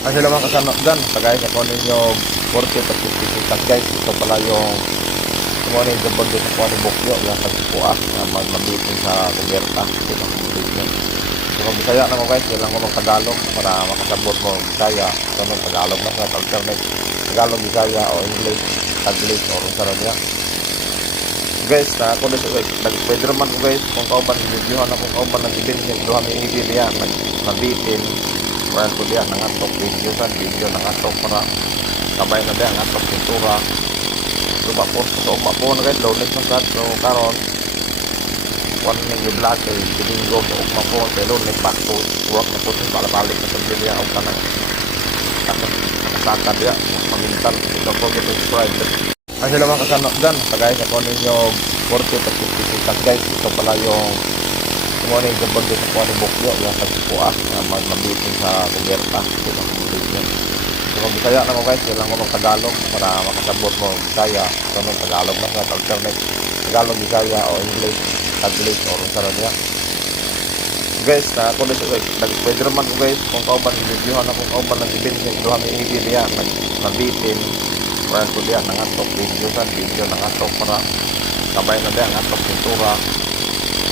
Ang sila mga kasano dyan, tagay sa kung ninyo 40 at 50 guys. Ito pala yung kung ano yung gabag doon sa kung ano yung bukyo, yung pagpuas na mabitin sa kuberta. Ito lang yung bukyo. So kung Bisaya na mo guys, kailangan ko mag-Tagalog para makasabot mo Bisaya. Ito nung Tagalog na sa alternate. Tagalog, Bisaya o English, Taglish o kung saan niya. Guys, na ako dito guys, pwede naman ko guys, kung kauban, videohan na kung kauban, nag-ibin, duha may ibin yan, nabitin. Well, ko diyan nangatok video sa video nangatok para kabay na diyan nangatok pintura. Suba po na guys, lowlit na sad. So karon one ning vlog kay bingo mo ugma po kay lowlit back to work na po sa balik na sa video og kanang nakasaka diya pamintan ito po get subscribe. Ang sila mga kasano dyan, tagay sa kung ninyo 40 at 50 guys. Ito pala yung kung ano yung gabag doon sa kung ano yung bukyo, yung pagpuas na mabitin sa kuberta. Ito lang yung bukyo. So kung Bisaya na mo guys, kailangan ko mag-Tagalog para makasabot mo Bisaya. Ito nung Tagalog na sa alternate. Tagalog, Bisaya o English, Taglish o kung saan niya. Guys, na ako dito guys, pwede naman ko guys, kung kauban, videohan na kung kauban, nag-ibin, duha may ibin niya, nabitin. Well, ko diyan nangatok video sa video nangatok para kabay na diyan nangatok pintura.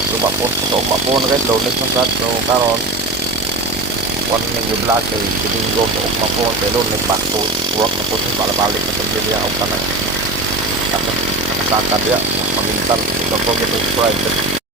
Suba po na guys, lowlit na sad. So karon one ning vlog kay bingo mo ugma po kay lowlit back to work na po sa balik na sa video og kanang nakasaka diya pamintan ito po get subscribe.